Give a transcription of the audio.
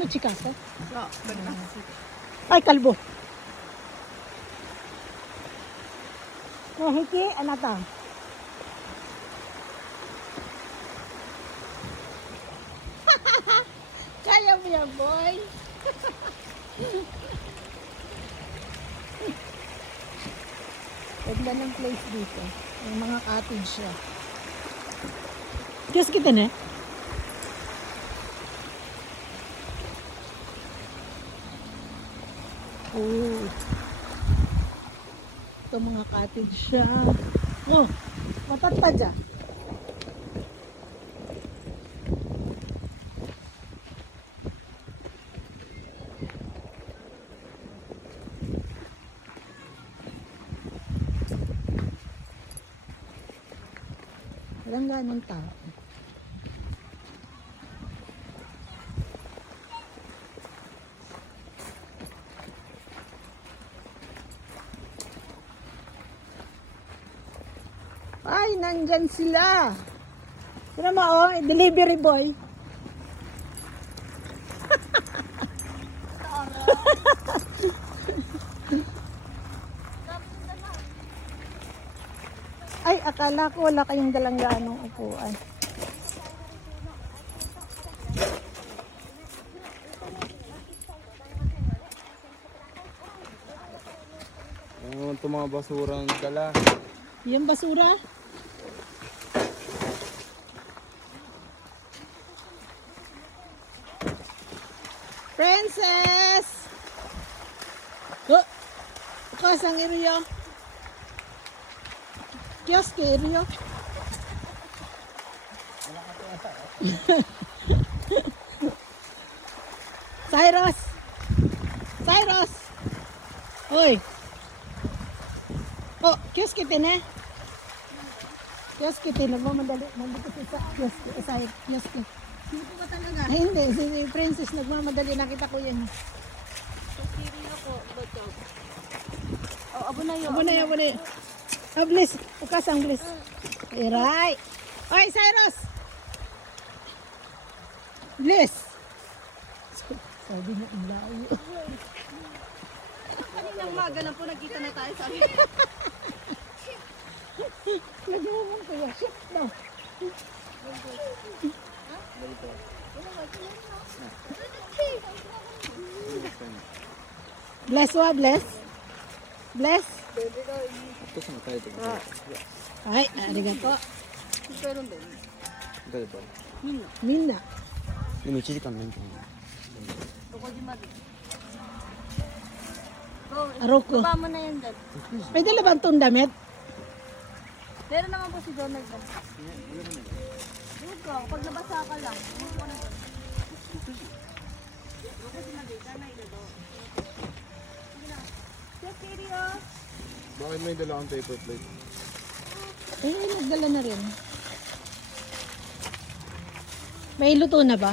no chikasa? Benar. Ay, kalbo. Oh, hiki, anata. Kaya mo yan, boy. Ganda ng place dito. May mga cottage siya. Kiyos kita na? Oh. Ito mga cottage siya. Oh, matatpa dyan. Walang ganong tao. Ay, nandyan sila. Sino mo, oh, delivery boy. Ay, akala ko wala kayong dalang ganong upuan. Ito mga basurang dala. Yung basura. Princess! Oh! Bukas ang iriyo. Kiosk iriyo. Cyrus! Cyrus! Hoy! Oh, kiosk kita na. Kiosk kita, nagmamadali. Nandito sa kiosk. Kiosk. Sino po ba talaga? Ay, hindi. Si Princess nagmamadali. Nakita ko yan. Siri ako. Oh, abo na yun. Abo na yun, abo na yun. Oh, Bliss. Bukas ang Bliss. Iray. Oy, Cyrus! Bliss! Sabi niya, ang layo. Kaninang maga lang po nagkita na tayo sa akin. Nagmumong ko yan. Shit daw. Bless wa, bless? Bless? Ito sa tayo ito. Ay, arigato. Pero din. Ito ito. Minna. Yung 1時間なんて。どこじまで。 Aroko. Baba mo na yan dad. May dala ba itong damit? Meron naman po si Donald dad. Dugo, pag nabasa ka lang. Dugo na dad. Bakit may dala kang paper plate? Eh, nagdala na rin. May luto na ba?